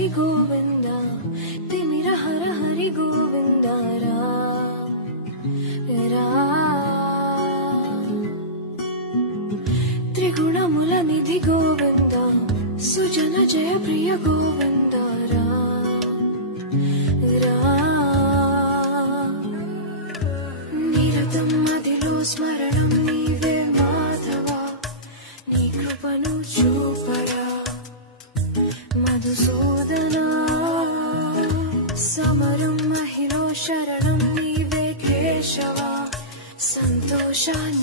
हरि गोविंद तिमिर हर हरि गोविंद त्रिगुणमुल निधि गोविंद सुजन जय प्रिय गोविंद निरतं मदिलो स्मरणं नीवे माधव नी कृपनु चूपरा मधुसूदना समरं महिलो शरणं नीवे केशव संतोषान्